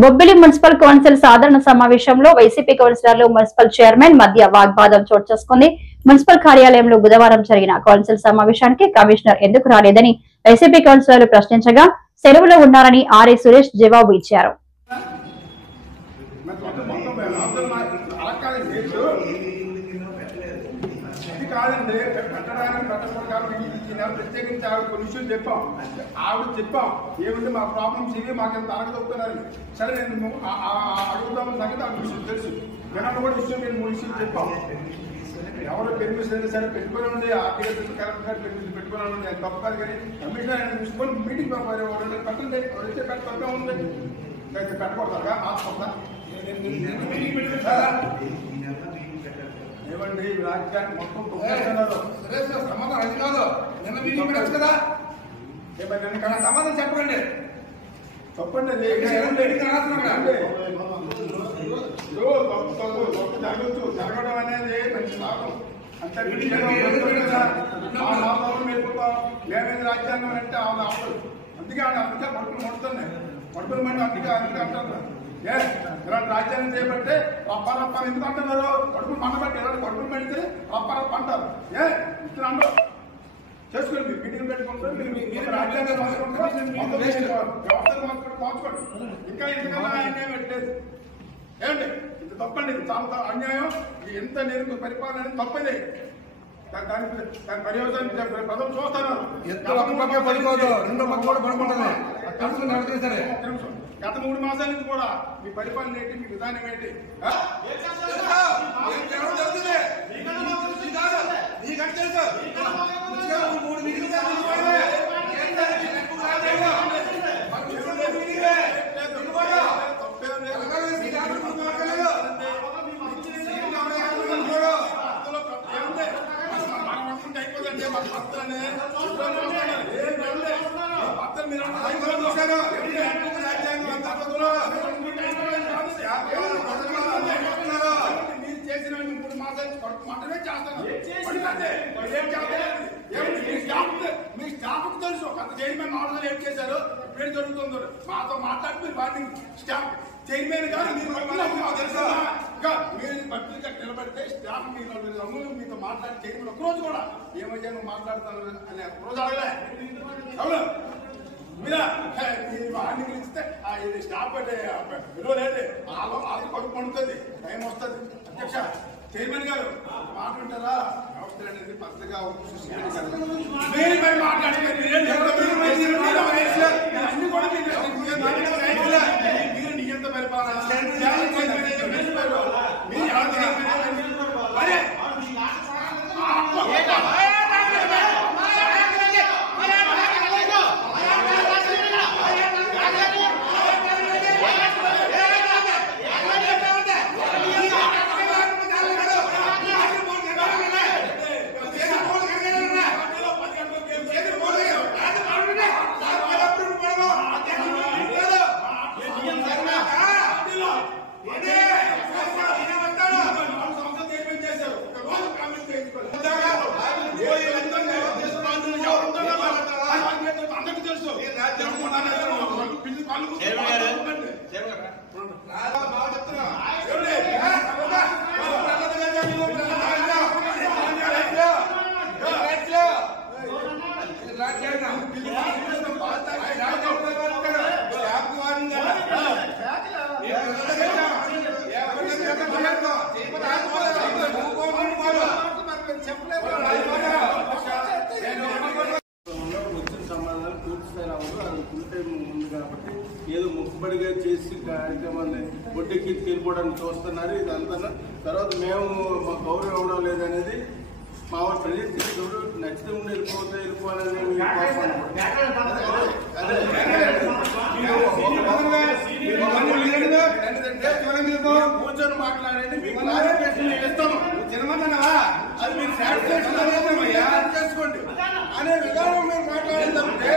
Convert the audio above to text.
Bobbili municipal council సాధారణ సమావేశంలో YCP కౌన్సిలర్లు మున్సిపల్ చైర్మన్ మధ్య వాగ్వాదం చోటు చేసుకుంది. మున్సిపల్ కార్యాలయంలో బుధవారం జరిగిన కౌన్సిల్ సమావేశానికి కమిషనర్ ఎందుకు రాలేదని వైసీపీ కౌన్సిలర్లు ప్రశ్నించగా సెలవులో ఉన్నారని ఆర్ఏ సురేష్ జవాబు ఇచ్చారు. ప్రత్యేకించి ఆవిడ కొన్ని విషయాలు చెప్పాం. ఏమంటే మా ప్రాబ్లమ్స్ ఇవి మాకు ఎంత అరగదొక్కుతున్నారు. సరే నేను అడుగుతామని సంగతి ఆ విషయం తెలుసు. జనాలు కూడా విషయం నేను 3 విషయాలు చెప్పాం. ఎవరో పెర్మిషన్ అయినా సరే పెట్టుకుని ఉంది. ఆర్టీఓ కలెక్టర్ గారు పెర్మిషన్ పెట్టుకుని ఉంది. అది తప్పు కాదు. కానీ కమిషనర్ ఆయన చూసుకొని మీటింగ్ పెట్టండి. ఎవరైతే పెట్టే ఉంది పెట్టకూడదా ఏమండి రాజ్యాన్ని మొత్తం సమాధానం అది కాదు. నిన్న మీటింగ్ పెట్టచ్చు కదా. ఏమైనా సమాధానం చెప్పండి. జరగచ్చు. జరగడం అనేది మంచి లాభం. అంటే మేమేది రాజ్యాంగం అంటే ఆమె అవ్వదు. అందుకే పడుకులు మొడుతున్నాయి. పడుకులు మండి అందుకే అంటారు. ఇలాంటి రాజ్యాంగం చేపట్టే రప్ప ఎందుకు అంటున్నారు. కడుపులు మండబట్టి ఇలాంటి కడుపులు పెడితే రప్ప అంటారు. ఇట్లా అందరూ చేసుకోండి. మీరు మీటింగ్ పెట్టుకుంటారు. మీరు రాజ్యాంగం వ్యవస్థలు మార్చుకోండి. ఇంకా ఇంతకన్నా అన్యాయం పెట్టలేదు. ఏమండి ఇంత తప్పండి. ఇది చాలా అన్యాయం. ఇది ఎంత నిరుగు పరిపాలన అనేది తప్పదే. దాని పర్యవసాన్ని పదవి చూస్తాను. గత 3 మాసాల నుంచి కూడా మీ పరిపాలన ఏంటి, మీ విధానం ఏంటి? మీరు చేసిన 3 మాసాలు మాత్రమే చేస్తాను. మీ స్టాఫ్ కు తెలుసు. గత చైర్మన్ 4 నెలలు ఏం చేశారు, ఇప్పుడు జరుగుతుందో మాతో మాట్లాడి మీరు వాటిని స్టాఫ్ చైర్మన్ గారు మీరు తెలుసా. మీరు పబ్లిక్ నిలబడితే స్టాఫ్ మీతో మాట్లాడి చైర్మన్ ఒకరోజు కూడా ఏమయ్యా నువ్వు మాట్లాడతాను అనే రోజు అడగలే. అవును మీరా అన్ని పిలిస్తే ఇది స్టాఫ్ అంటే విలువ లేదు. వాళ్ళకి కడుపు పండుతుంది. టైం వస్తుంది. అధ్యక్ష చైర్మన్ గారు మాట్లాడతారా వ్యవస్థ అనేది పద్ధతిగా మీరు నియంత పరిపాలన ఏదో ముక్కుబడిగా చేసి కార్యక్రమాన్ని ఒడ్డెక్కి తీరిపోవడానికి చూస్తున్నారు. ఇదంతా తర్వాత మేము మా గౌరవం ఇవ్వడం లేదనేది మా ప్రజెంట్ నచ్చితే ఉండి వెళ్ళిపోవాలని కూర్చొని మాట్లాడండి. మీకు ఇస్తాము తినమన్నావా అది మీరు సాటిస్ఫాక్షన్ చేసుకోండి అనే విధానం మీరు మాట్లాడేటప్పుడే